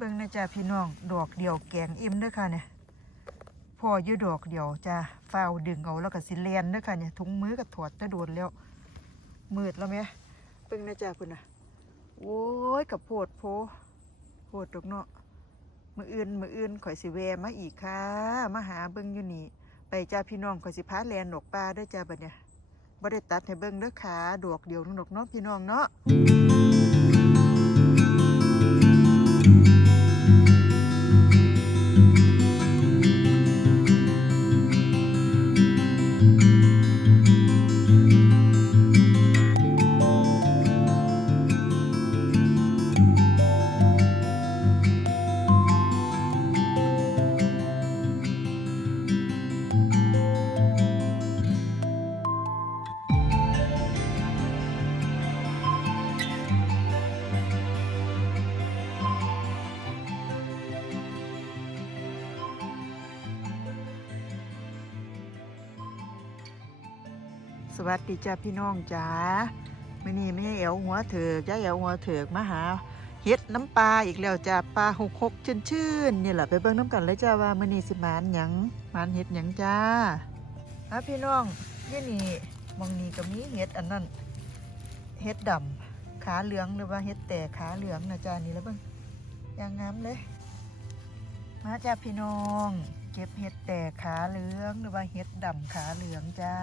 เบิ่งนะจ้าพี่น้องดอกเดียวแกงอิ่มเด้อค่ะเนี่ยพออยู่ดอกเดียวจ้าฝ้าวดึงเอาแล้วก็สิเลียนเด้อค่ะเนี่ยถุงมือก็ถอดจะโดนแล้วมืดแล้วไหมเบิ่งนะจ้าพุ่นนะโอ้ยกับโพดโพโพดดอกเนาะมืออื่นมืออื่นข่อยสิแวมาอีกค่ะมาหาเบิ่งอยู่นี่ไปจ้าพี่น้องข่อยสิพาแลนดอกปลาเด้อจ้าบัดเนี่ยบ่ได้ตัดให้เบิ่งเด้อค่ะดอกเดียวนึงดอกเนาะพี่น้องเนาะ สวัสดีจ้าพี่น้องจ้ามื่อนี้ไม่ใช่เอวหัวเถือกจ้าเอวหัวเถือกมาหาเฮ็ดน้ำปลาอีกแล้วจ้าปลาหกหกชื่นชื่นนี่แหละไปเบิ่งน้ำกันเลยจ้าว่ามื่อนี้สิมานหยังมานเฮ็ดหยังจ้าอะพี่น้องนี่นี่มองนี้ก็มีเฮ็ดอันนั้นเฮ็ดดำขาเหลืองหรือว่าเฮ็ดแต่ขาเหลืองนะจ้านี่แล้วเบิ่งอย่างงามเลย มาจ้าพี่น้อง เก็บเห็ดแต่ขาเหลืองหรือว่าเห็ดดำขาเหลืองจ้า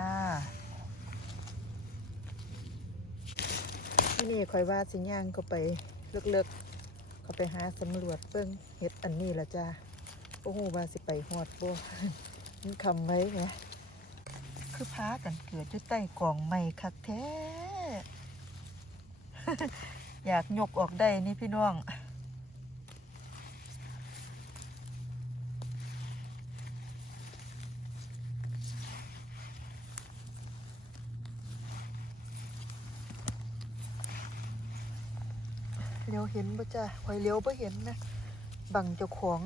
ที่นี่คอยว่าสิย่างก็ไปเลิกๆเขาไปหาสำรวจเบิ่งเห็ดอันนี้ละจ้าโอ้โหว่าสิไปหอดบ่มันคำไว้ไงคือพากันเกิดอยู่ใต้กองไม้คักแท้ อยากยกออกได้นี่พี่น้อง เห็นบ่จ้าคอยเลี้ยวบ่เห็นนะ บังเจ้าของ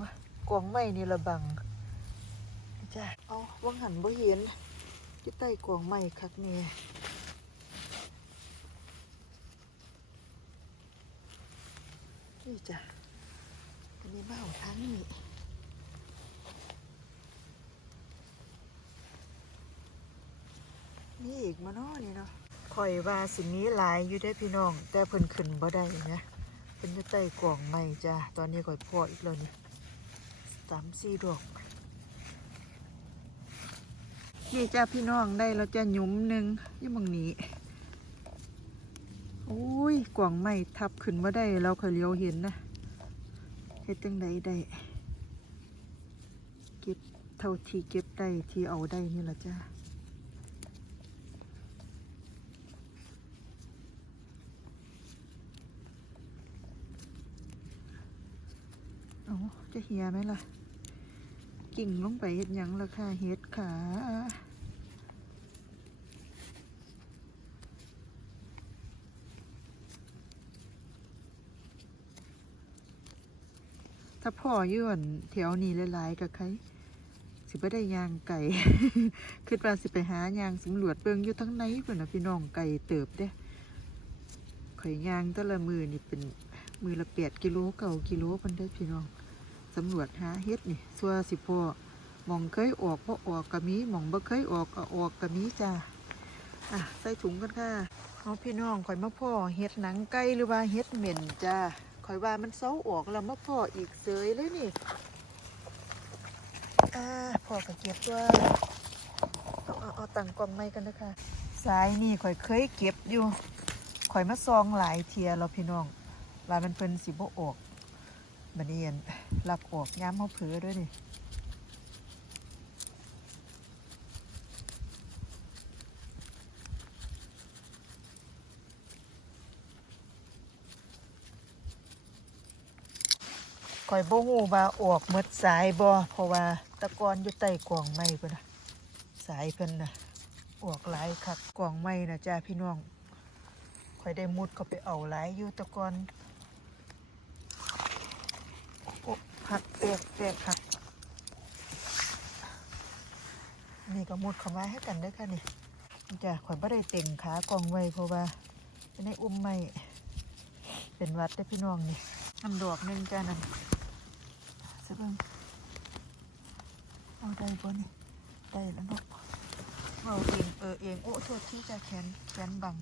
กองไม้นี่ละบังจ้าเอาวังหันบ่เห็นอยู่ใต้กองไม้คักนี่ยนี่จ้ะอันนี้าเอาทางนี้นี่อีกมาเนาะนี่เนาะข่อยว่าสิมีหลายอยู่ได้พี่น้อง แต่เพิ่นขึ้นบ่ได้นะ เพิ่นอยู่ใต้กล่องใหม่จ้าตอนนี้ข่อยพออีกแล้วนี่สามสี่ดอกนี่จ้าพี่น้องได้แล้วจ้าหยุมหนึ่งยี่มองนี้โอ้ยกล่องใหม่ทับขึ้นมาได้เราเคยเลี้ยวเห็นนะเฮ็ดจังใดได้เก็บเท่าที่เก็บได้ที่เอาได้นี่แหละจ้า เอา จะเหียไหมล่ะ กิ่งลงไปเห็ดยังราคาเห็ดขาถ้าพ่อยื่นแถวนี้หลายๆกับใครสิบ่ได้ยางไก่คิดว่าสิไปหายางสำรวจเบิ่งอยู่ทั้งในเพิ่นน่ะพี่น้องไก่เติบเด้ข่อยยางแต่ละมือนี่เป็นมือละแปดกิโลเก้ากิโลพันได้พี่น้อง สำรวจหาเฮ็ดนี่สัวสิพ่อมองเคยออกบ่ออกกะมีมองบ่เคยออกก็ออกกะมีจ้าอะใส่ถุงกันค่ะเอาพี่น้องข่อยมาพ่อเฮ็ดหนังไก่หรือว่าเฮ็ดเหม็นจ้าข่อยว่ามันเซาออกแล้วมาพ่ออีกเสยเลยนี่อ่าพ่อก็เก็บตัวเอาเอาเอาตังกล่องไม้กันนะคะสายนี่ข่อยเคยเก็บอยู่ข่อยมาซองหลายเทียแล้วพี่น้องว่ามันเพิ่นสิบ่ออก บัดนี้อั่นรับออกย้ำเฮาเผลอด้วยนี่ข่อยบ่ฮู้ว่าออกหมดสายบ่เพราะว่าตะกอนอยู่ใต้กล่องไม้พุ่นน่ะสายเพิ่นน่ะออกหลายคักกล่องไม้น่ะจ้าพี่น้องข่อยได้มุดเข้าไปเอาหลายอยู่ตะกอน โอ้หักแตกแตกหักนี่ก็มุดเข้ามาให้กันเด้อค่ะนี่จ้ะข่อยบ่ได้เต็งขากองไว้เพราะว่าจะได้อุ้มไม่เป็นวัดได้อพี่น้องนี่น้ำดอกหนึงจ้านั่นซะเบิ่งเอาได้บ่นี่ได้แล้วเนาะเอาเองเออเองโอ้โทษที่จะแขนแขนบัง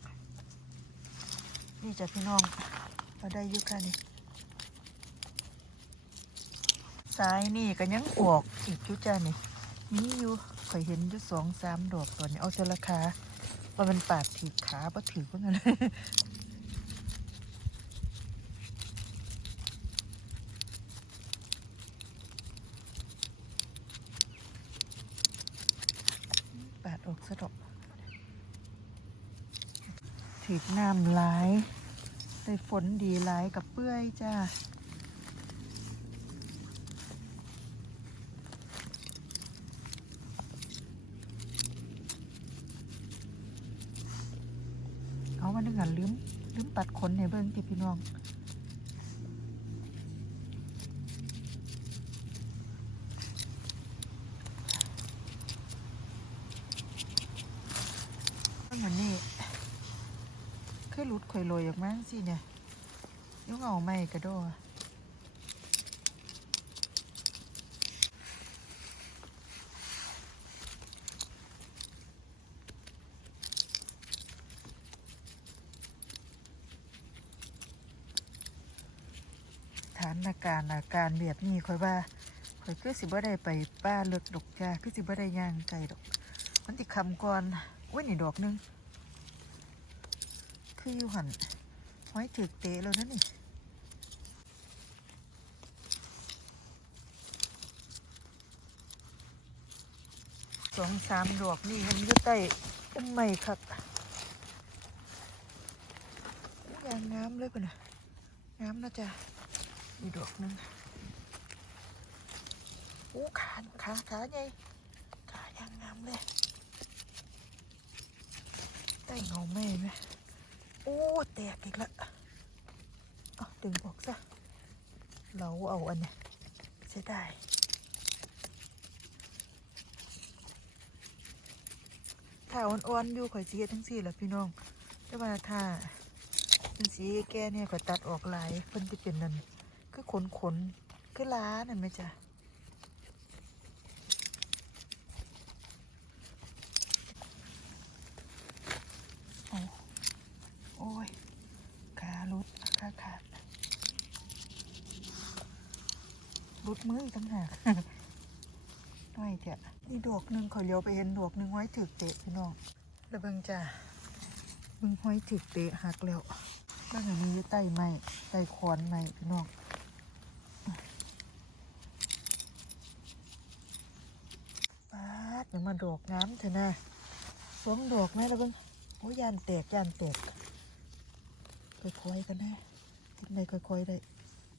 นี่จ้ะพี่น้องเอาได้อยู่ค่ะนี่ ซ้ายนี่ก็ยังออกอีกอยู่จ้ะนี่มีอยู่ข่อยเห็นอยู่สองสามดอกตอนนี้เอาเทละขาว่ามันปาดถีบขาบ่ถือเพิ่งอะไรปาดออกสะดอกถือน้ำไหลายได้ฝนดีไหลายกับเปื้อยจ้าวันนึงอะลืมลืม ปัดขนในเบิ้งติพี่น้อง มันเหมือนนี่คือหลุดข่อยลอยออกมาสิเนี่ยยกเอาไม่กระโดดฐานอา การอาการแบบนี้ข่อยว่าข่อยคือสิบ่ได้ไปป้าเลิกดอกจ้าคือสิบ่ได้ย่างไก่ดอกมันติคำก่อนอุ้ยนี่ดอกนึงคืออยู่หันไว้ถือเตะแล้วนะนี่สองสามดอกนี่มันอยู่ใต้ต้นไม้ครับยางงามเลยป่ะนะงามนะจ๊ะ มีดอกหนึงโอ้ขาขาขาใหญ่ขายางงามเลยใต้เงาแม่ไหมโอ้แตกอีกแล้วเอาดึงออกซะ เราเอาอันเนี้ยเสียดายถ้าอ่อนๆอยู่ข่อยสีทั้งสี่แหละพี่น้องแต่ว่าถ้าเป็นสีแก่เนี่ยก็ตัดออกหลายเพิ่นจะเป็นนั่น คือขนขนๆคือล้านั่นไหมจ๊ะโอ้ยขาลุดขาขาดลุดมืออีกตั้งหากไม่เถอะนี่ดอกหนึ่งขอเลี้ยวไปเห็นดอกหนึ่งไว้ถือเตะพี่น้องแล้วเบิ่งจ้าเบิ่งห้อยถือเตะหักแล้วเบิ่งอันนี้ใต้ไม้ใต้คอนไม้พี่น้อง ปาดยังมาดอกน้ำเถอะนะสวมดอกไหมล้วเบิ่งโอ้ยยานแตกยานแตกค่อยๆกันน่ติดไม่ค่อยๆได้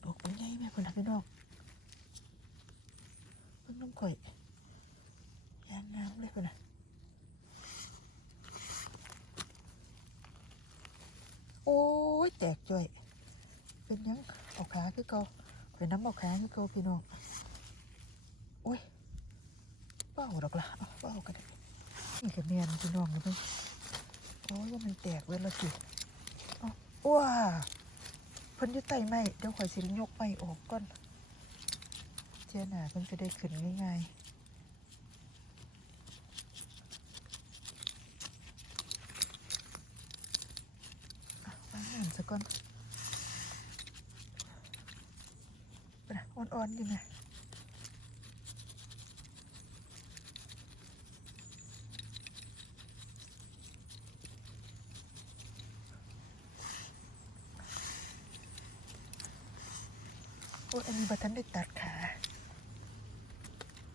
ดอกมันใหญ่แม่คนละพี่น้องเพิ่งน้ำข่อยยางน้ำเลยคนละโอ้ยแตกจ่อยเป็นยังเอาขาคือเก่าเป็นน้ำเอาขาคือเก่าพี่น้องโอ้ย เป้าดอกละเป้ากันนี่กับเมียนพี่น้องเลยเพิ่งโอ้ยว่ามันแตกเว้ยละสิว้าเพิ่นยู่ใต้ไม้เดี๋ยวข่อยสิยกไม้ออกก่อนเจ้าหนาเพิ่นจะได้ขึ้นง่ายๆอะวางหนซะก่อนนะอ่อนๆอยู่นะโยอันนี้บัทันได้ตัดขา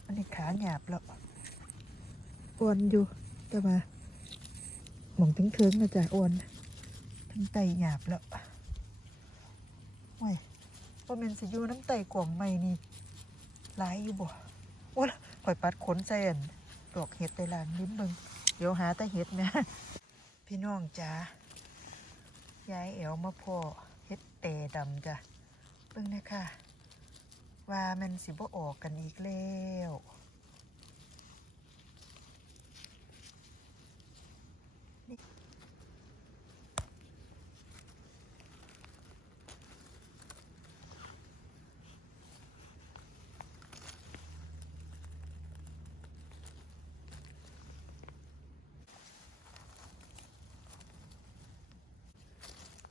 อันนี้ขาหยาบแล้วอ่อนอยู่แต่ว่าหมองถึงเทิงนะจ๊ะอ่อนทั้งไตหยาบแล้วโอ้ยพอเมนสิยูน้ำไตกว่างไม่นี่หลายอยู่บ่โอ้ยข่อยปัดขนใส่นดอกเห็ดไตลานลิ้มเบิงเดี๋ยวหาแต่เห็ดนะพี่น้องจ๋ายายแอวมาพ่อเห็ดเตดำจ้ะเบิ่งนะค่ะ ว่ามันสิบ่ออกกันอีกแล้ว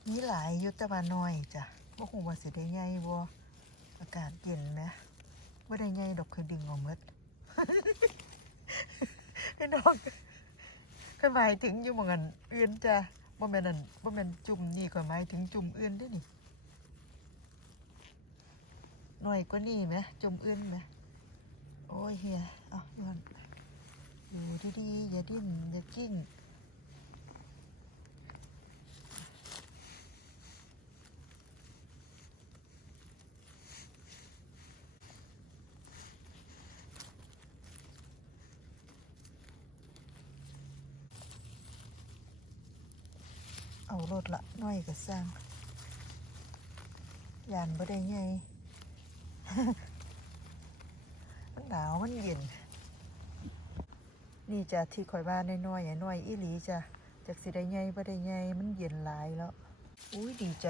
มีหลายยุตธบาน้อยจ้ะบ่คงว่าสิได้ใหญ่บ่ากาศเย็นแหมบ่ได้ใหญ่ดอกคือดึงเอาหมดพี่น้องก็หมายถึงอยู่หมองอันอื่นจ้ะบ่แม่นอันบ่แม่นจุ่มนี่ก็หมายถึงจุ่มอื่นเด้อนี่น้อยกว่านี่ไหมจุ่มอื่นไหมโอ้ยเฮียเอาย้อนอยู่ดีๆอย่าดิ้นอย่ากิ้ง เอารถละน้อยก็สร้างยานบ่ได้ไงมันหนาวมันเย็น นี่จ้ะที่ข่อยว่านน้อยๆอะน้อยอีหลีจ้ะจากสิได้ไงบ่ได้ไงมันเย็นหลายแล้ว อุ้ยดีใจ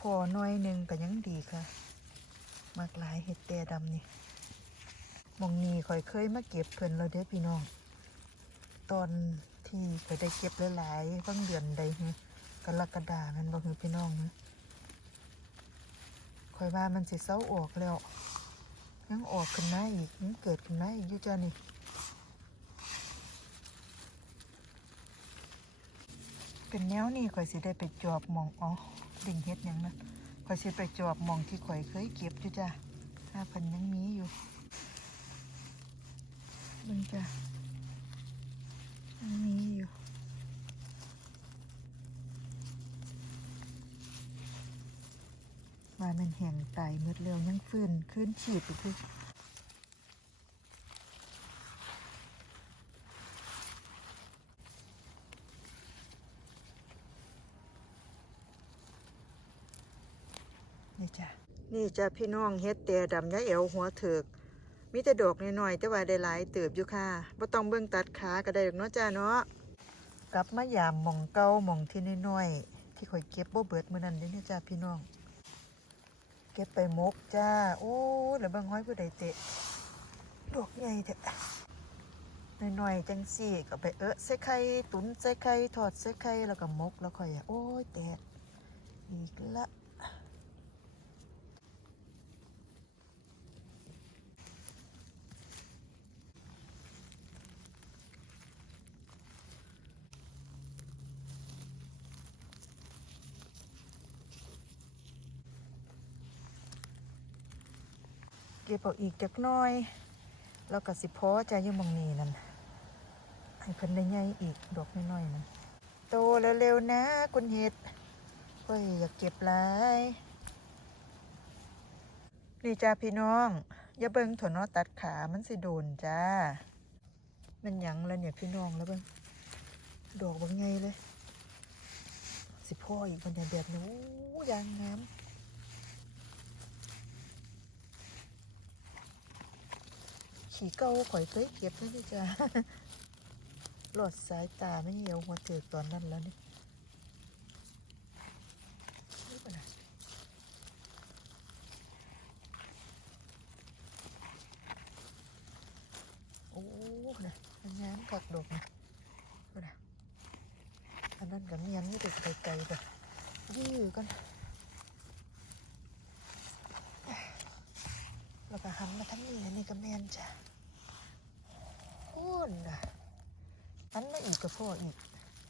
พอน้อยหนึ่งก็ยังดีค่ะ มากหลายเห็ดแต่ดำนี่มองนี้ข่อยเคยมาเก็บเพิ่นแล้วเด้อพี่น้อง ตอน ที่เคยได้เก็บหลายๆบางเดือนใดฮะกรกฎาแมันบอกคือพี่น้องนะคอยว่ามันสิเศร้าออกแล้วยังออกขึ้นมาอีกยังเกิดขึ้นมาอีกอยู่จ้านี่เป็นแนวนี่ข่อยสิได้ไปจอบมองอ๋อดิ่งเฮ็ดหยังนะข่อยสิไปจอบมองที่ข่อยเคยเก็บอยู่จ้าถ้าพิ่นยังมีอยู่เบิ่งจ้า มีอยู่ว่ามันแห้งตายหมดแล้วยังฟื้นคืนฉีดอีกคือนี่จ้ะนี่จ้ะพี่น้องเฮ็ดแต่ดำยะเอวหัวเถิก มีแต่ดอกน้อยๆแต่ว่าได้หลายเติบอยู่ค่ะบ่ต้องเบิ่งตัดขาก็ได้ดอกเนาะจ้าเนาะกลับมายามมองเก่ามองที่น้อยๆที่ข่อยเก็บบ่เบิดมื้อนั้นเด้เนี่ยจ้าพี่น้อง เก็บไปมกจ้า โอ้แล้วเบิ่งห้อยผู้ใดเตะดอกใหญ่แท้น้อยๆจังซี่ก็ไปเอะใส่ไข่ตุ๋นใส่ไข่ทอดใส่ไข่แล้วก็มกแล้วค่อยอะโอ้ยแตกอีกละ ก็บเอาอีกจักน้อย แล้วก็สิพอใจอยู่มองนี้นั่นให้เพิ่นได้ใหญ่อีกดอกน้อยๆนั่นโตเร็วๆนะคุณเห็ดเฮ้ยอยากเก็บหลายนี่จ้าพี่น้อง อย่าเบิ่งถั่วนอตัดขามันสิโดนจ้า มันหยังแล้วเนี่ยพี่น้องแล้วเบิ่งดอกบางไงเลย สิพ่ออีกมันเนี่ยแบบนี้อู้ยางงาม ขี่เก้าข่อยเคยเก็บแล้วนี่จ้ะหลอดสายตาไม่เหี่ยวหัวเจอตอนนั้นแล้วนี่นี่ปะนะโอ้นงามกักดอกนะนะอันนั้นกับเมียนนี่เด็กไกลๆแบบยื้อกันแล้วก็หันมาทั้งนี้นนี้ก็แมนจ้ะ นนะอันมาอีกก็พ่ออีก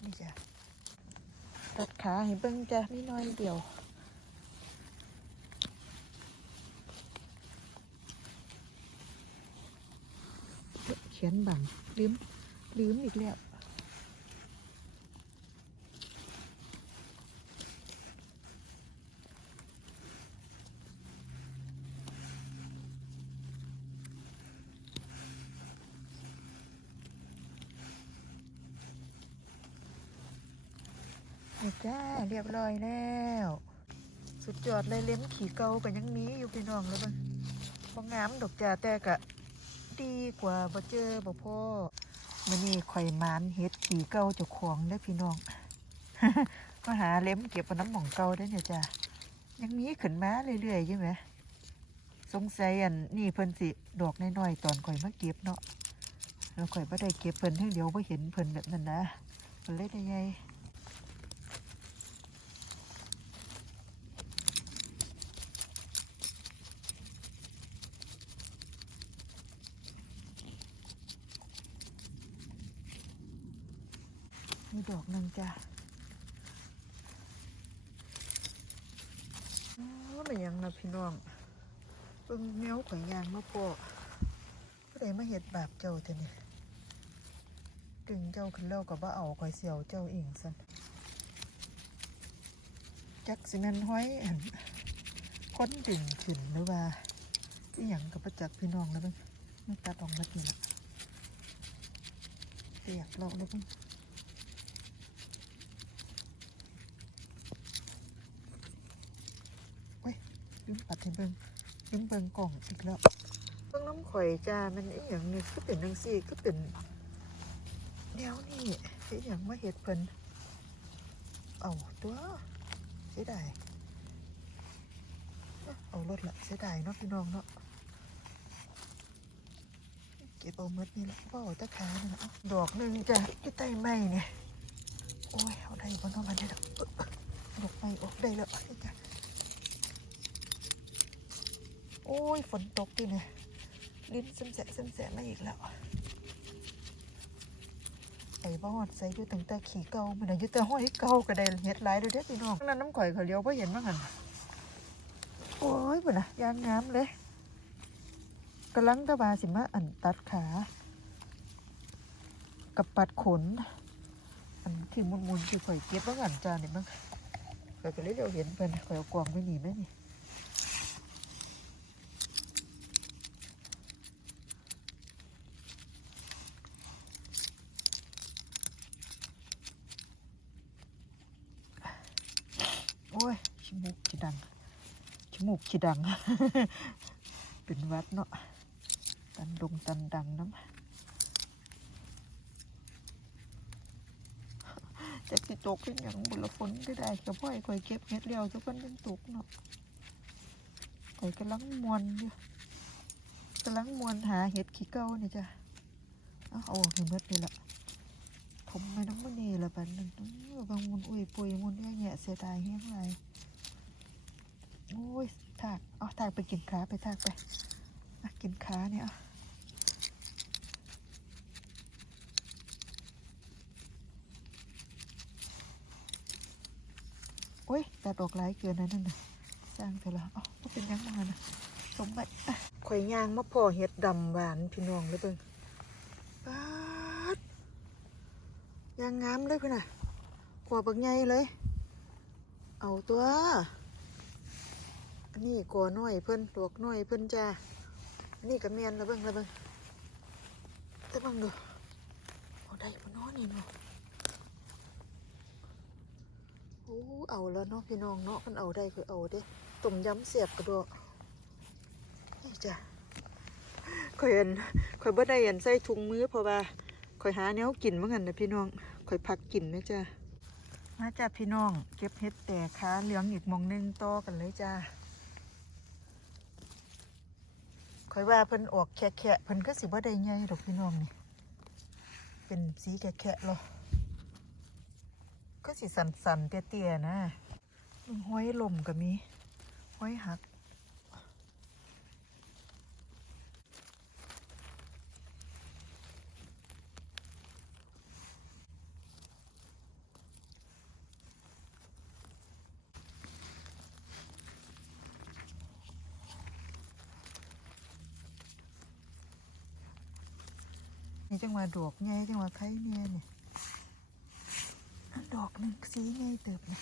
นี่จ้ะตัดขาให้เบิ้งจ้ะมีน้อยเดียวเขียนบังลืมลืมอีกแล้ว นี่จ้าเรี ยบร้อยแล้ว สุดยอดเลยเล้มขี่เกากันยังมีอยู่พี่น้องแล้วบ้างพองามดอกจ่าแต่กะดีกว่าบ่เจอบ่พ่อมื่อนี้ข่อยมานเฮ็ดขี่เกาเจ้าของได้พี่น้องมาหาเล้มเก็บน้ำหมองเกาได้เนี่ยจ้ายังมีขึ้นมาเรื่อยๆใช่ไหมสงสัยอันนี่เพิ่นสิดอกน้อยๆตอนข่อยมาเก็บเนาะแล้วข่อยบ่ได้เก็บเพิ่นทั้งเดียวบ่เห็นเพิ่นแบบนั้นนะเพิ่นเลยได้ไง นี่ดอกหนึงจ้ะอ๋อไม่ยัง น้องเบิ่งแมวข่อยยางมาพอผู้ใดมาเฮ็ดบาปเจ้าแต่นี่ดึงเจ้าขึ้นแล้วก็บ่เอาข่อยเสียวเจ้าเองซั่นจักสิแม่นห้อยอันดึงขึ้นหรือว่าอีหยังกับประจักษ์พี่น้องแล้วเบิ่งมันตัดออกมานี่ละเตียกเราแล้วเบิ่ง ลืม ปัดให้เบิ่งลืมเบิ่งกล่องอีกแล้วเบิ่งน้ำข่อยจ้ามันอีหยังนี่ก็เป็นจังซี่ก็เป็นแนวนี่อีหยังมาเฮ็ดเพิ่นเอาตัวเสียดายเอารถละเสียดายเนาะพี่น้องเนาะเก็บเอาหมดนี่ละก็เอาตะขานี่ละดอกหนึ่งจ้ะที่ใต้ไม้เนี่ยโอ้ยเอาได้บ่เนาะมันได้ดอกดอกไม้ออกได้แล้วจ้ะ โอ้ย ฝนตกดิเนี่ยลิ้นซึมแสะซึมแสะมาอีกแล้วไอ้บอดใส่ยู่ตั้งแต่ขี่เก่ามันน่ะอยู่แต่ห้อยเก่าก็ได้เฮ็ดหลายเด้อเด้อพี่น้องนั่นน้ำข่อยเขาเลี้ยวบ่เห็นว่าหั่นโอ้ยบ่น่ะยางงามเลยกำลังตะบาสิมาอันตัดขา กับปัดขน อันที่มุนๆที่ข่อยเก็บบ่หันจานนี่มั้งข่อยก็เลยเดี๋ยวเห็นเพิ่นข่อยเอากวางไว้นี่แม่นี่ โอ้ยชิมูกขีดังชิ มูกขีดัง เป็นวัดเนาะตันดงตันดังน้ำจะสิตกเป็นอย่างบุรฝนก็ได้กับพ่อยคอยเก็บเฮ็ดเลี้ยวทุกคนเป็นตกเนาะคอยกำลังมวนอยู่กำลังมวนหาเห็ดขี้เก้านี่จ้ะเอาอออกให้หมดเลยละผมไม่น้ำมันนี่ละบัดนึงบางมุนอุ้ยปุยมุนแย่แย่เสียดายเฮี้ยงไร โอ้ยถากเอาถากไปกินขาไปถากไปอะกินขาเนี่ยอาโอ้ยแตัดอกหลายเกินนะนั่นน่ะสร้างเถอะละเอ้าก็เป็นยังมานะสมบัติข่อยยางมาพอเห็ดดำหวานพี่น้องเลยเบิ่งป๊าดยางงามเลยพี่น่ะกว่าบักใหญ่เลย เอาตัว อันนี้กัวน้อยเพิ่นดอกน้อยเพิ่นจ้าอันนี้ก็เมียนละเบิงละเบิงแต่เบิงดูเอาได้ปนาะนี่เนาะโอ้เอาแล้วเนาะพี่น้องเนาะมันเอาได้คือเอาเด้ต้มยำเสียบกระดอกนี่จ้ะข่อยเห็นข่อยบ่ได้เห็นใส่ถุงมือเพราะว่าข่อยหาแนวกินเมื่อกันนะพี่น้องข่อยพักกินนะจ้ามาจ้าพี่น้อง เก็บเห็ดแต่ขาเหลืองอีกมองหนึงต่อกันเลยจ้า คอยว่าเพิ่นออกแคะแคะๆเพิ่นก็สิบ่ได้ใหญ่ดอกพี่น้องนี่ เป็นสีแคะแคะๆหรอก็สิสันๆเตี้ยๆนะห้อยลมก็มีห้อยหัก ดอกใหญ่จังหวะไข่เนี่ยนี่ดอกหนึ่งสีใหญ่เติบนะ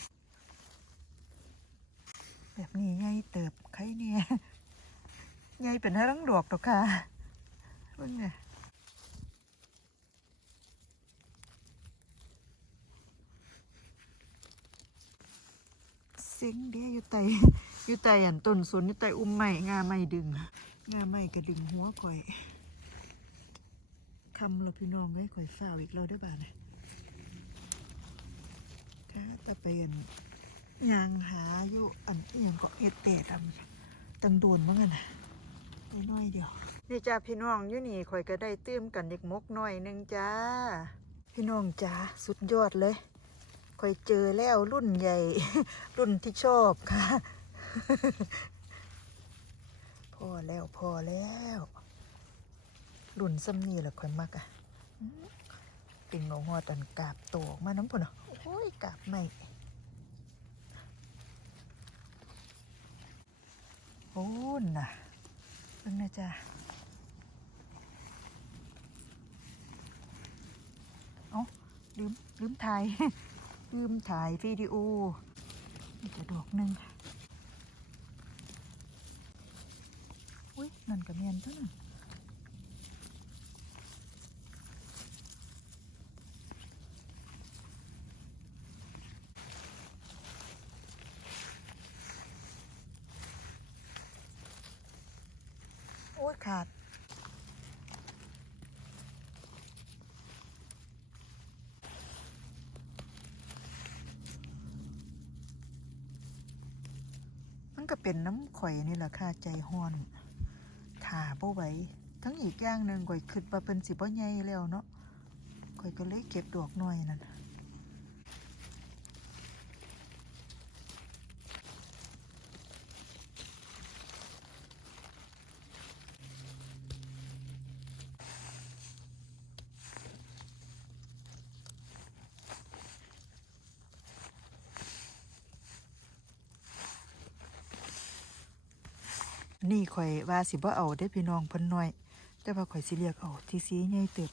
แบบนี้ใหญ่เติบไข่เนี่ยใหญ่เป็นทั้งดอกดอกค่ะเบิ่งเนี่ยเสียงเดียอยู่ไตอยู่ไตอันต้นสนอยู่ไตอุ้มไม้งาไม้ดึง งาไม้กระดึงหัวข่อย คำเราพี่น้องไว้ข่อยฝ้าวอีกเราได้อบานะถ้าตะเป็นยางหาอยู่อันอหยังเกาะเห็ดเตะทำตังโดนมั้งนะได้น้อยเดียวนี่จ้าพี่น้องอยู่นี่ข่อยก็ได้ตื้มกันเด็กมกหน่อยนึงจ้า พี่น้องจ้าสุดยอดเลยข่อยเจอแล้วรุ่นใหญ่ รุ่นที่ชอบค่ะพอแล้วพอแล้ว รุ่นซ้ำนี่แหละค่อยมักอะปิงหนหอดอันกาบโตออกมาน้ำพุ่นอะโอ้ยกาบใหม่โอ้นน่ะเบิ่งนะจ๊ะเอ้าลืมลืมถ่ายลืมถ่ายวิดีโอนี่จะดอกหนึ่งอุ้ยนั่นก็เมียนตัวนึง โอ้ยขาด มันก็เป็นน้ำ ข่อยนี่แหละค่ะใจห้อนถ่าบ่ไหวทั้งอีกอย่างหนึ่งข่อยคิดว่าเป็นสิบ่ใหญ่แล้วเนาะข่อยก็เลยเก็บดอกน้อยนั่น นี่ข่อยว่าสิบ่เอาได้อพี่น้องเพิ่นน้อย แต่ว่าข่อยสิเรียกเอาที่สีใหญ่เติบ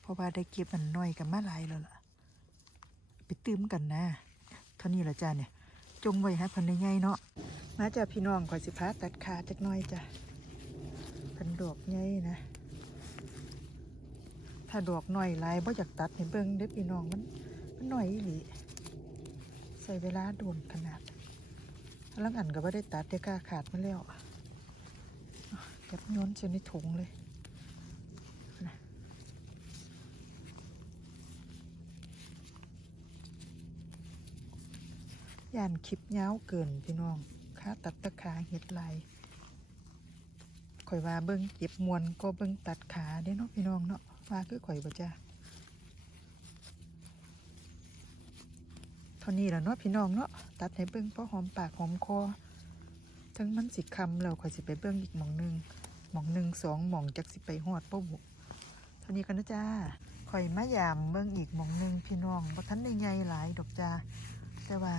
เพราะว่าได้เก็บมันน้อยกันมาหลายแล้วล่ะ ไปตื้มกันนะเท่านี้ละจ้าเนี่ย จงไว้ให้เพิ่นได้ใหญ่เนาะมาจ้าพี่น้องข่อยสิพาตัดขาจักหน่อยจ้ะพิ่นดอกใหญ่นะถ้าดอกน้อยลายบ่อยากตัดให้เบิ่งเด้อพี่น้องมันมันหน้อยอีหลีใส่เวลาโดนขนาด ลังอันก็ไม่ได้ตัดได้กล้าขาดมาแล้วเก็บย้นเสียในถุงเลยย่านคลิปยาวเกินพี่น้องค่าตัดตะขาเห็ดลายข่อยว่าเบิ้งเก็บมวนก็เบิ้งตัดขาได้เนาะพี่น้องเนาะว่าคือข่อยบ่จ้า เท่านี้แหละเนาะพี่น้องเนาะตัดให้เบิ้งเพราะหอมปากหอมคอทั้งมันสิคำแล้วข่อยสิไปเบิ้งอีกหมองหนึ่งหมองหนึ่งสองหมองจักสิไปหอดป้บุเท่านี้กันนะจ้าข่อยมายามเบิ้งอีกหมองหนึ่งพี่น้องบ่ทันได้ใหญ่หลายดอกจ้าแต่ว่า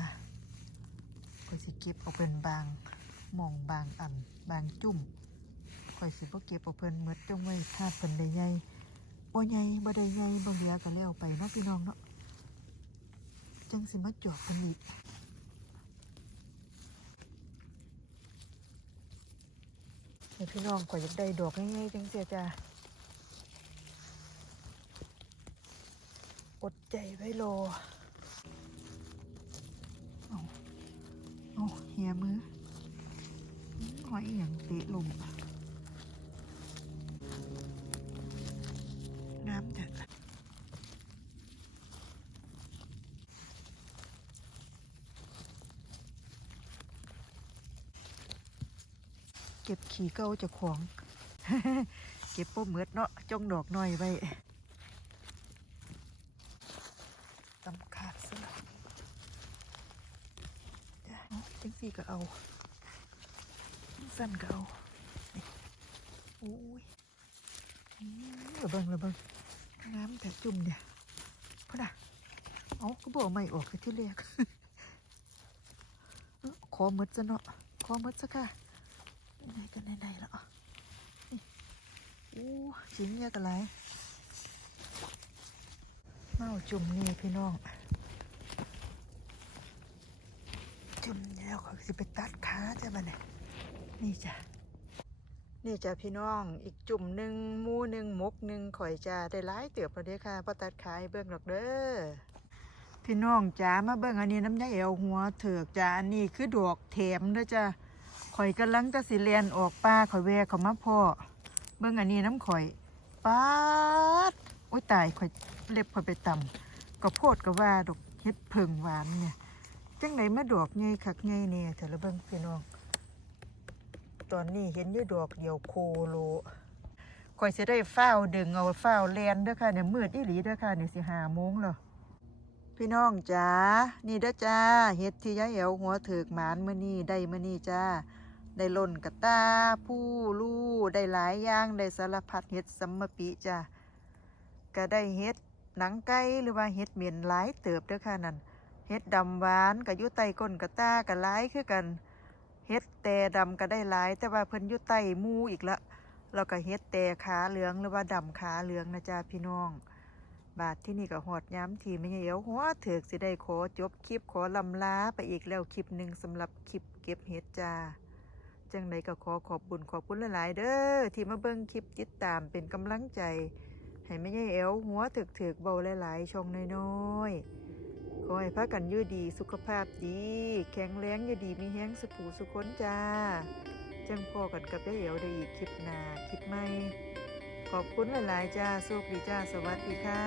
ข่อยสิเก็บเอาเป็นบางหมองบางอันบางจุ่มข่อยสิบ่เก็บเอาเพิ่นหมดจงไว้ถ้าเพิ่นได้ใหญ่บ่ใหญ่บ่ได้ใหญ่บ่เหลือก็แล้วไปเนาะพี่น้องเนาะ จังสิมาจวบกันอีกให้พี่น้องกว่าจะได้ดอกง่ายๆจังเสียจ้าอดใจไว้รอเอาเอาเหียมือหอยอย่างเตะลมน้ ขี่เก้าเจะของ เก็บโป้เมือดเนาะจงดอกหน่อยไว้ตำขาดซะละจังสี่ก็เอา สั้นก็เอาโอ้ยระเบิงระเบิงน้ำแต่จุ่มเนี่ยพ่อน่ะเอาก็บอกไม่ออกที่เรียข้อขอมืดซะเนาะขอมืดซะค่ะ ไหนกันไหนๆแล้วอะอู้ชิ้นเยอะกันไรเมาจุ่มนี่พี่น้อง จุ่มแล้วเขาสิไปตัดขาจะบ้านี่นี่จ้ะนี่จ้ะพี่น้องอีกจุ่มหนึ่งมูหนึ่งมกหนึ่งข่อยจ้าได้หลายเตือบพอดีค่ะพอตัดขายเบิ่งดอกเด้อพี่น้องจ้ามาเบิ่งอันนี้น้ำยาเอวหัวเถือกจ้าอันนี้คือดอกแถมเด้อจ้า ข่อยกำลังจะสิเลียนออกป้าข่อยแวเขามาพ่อเบิ่งอันนี้น้ำข่อยป๊าดโอ้ยตายข่อยเล็บข่อยไปต่ำก็โพดก็ว่าดอกเฮ็ดเพิงหวานเนี่ยจังไหนมาดอกไงคักไงเนี่ยเถอะละเบิ่งพี่น้อง ตอนนี้เห็นอยู่ดอกเดียวโคโลข่อยสิได้ฟ้าดึงเอาฟ้าวแลนเด้อค่ะเนี่ยมืดอีหลีเด้อค่ะเนี่ยสิหาโมงแล้วพี่น้องจ้านี่เด้อจ้า เฮ็ดที่ยายเอวหัวเถิกหมานมื้อนี้ได้มื้อนี้จ้า ได้ล่นกระตาผู้ลู่ได้หลายอย่างได้สารพัดเฮ็ดสัมมปิจ้าก็ได้เฮ็ดหนังไก่หรือว่าเฮ็ดเหม็นหลายเติบเด้อค่ะนั่นเฮ็ดดำหวานก็อยู่ใต้ก้นกระตาก็หลายคือกันเฮ็ดแต่ดำก็ได้หลาย แต่ว่าเพิ่นยู่ใต้หมู่อีกละแล้วก็เฮ็ดแต่ขาเหลืองหรือว่าดำขาเหลืองนะจ๊ะพี่น้อง บาทที่นี่ก็หอดย้ำทีไม่เอวหัวเถือกสิได้ขอจบคลิปขอลำลาไปอีกแล้วคลิปหนึ่งสำหรับคลิปเก็บเห็ดจ้า จังใดก็ขอขอบบุญขอบคุณหลาย ๆ เด้อที่มาเบิ้งคลิปติดตามเป็นกำลังใจ ให้แม่ยายเอวหัวถึกถึกเบาหลาย ๆ ช่องน้อยๆขอให้พักกันยืดดีสุขภาพดี แข็งแรงยืดดีมีแห้งสุขูสุขนจ้า จังพอกันกับแม่เอวได้อีกคลิปหนาคลิปใหม่ขอบคุณหลาย ๆ จ้าโชคดีจ้าสวัสดีค่ะ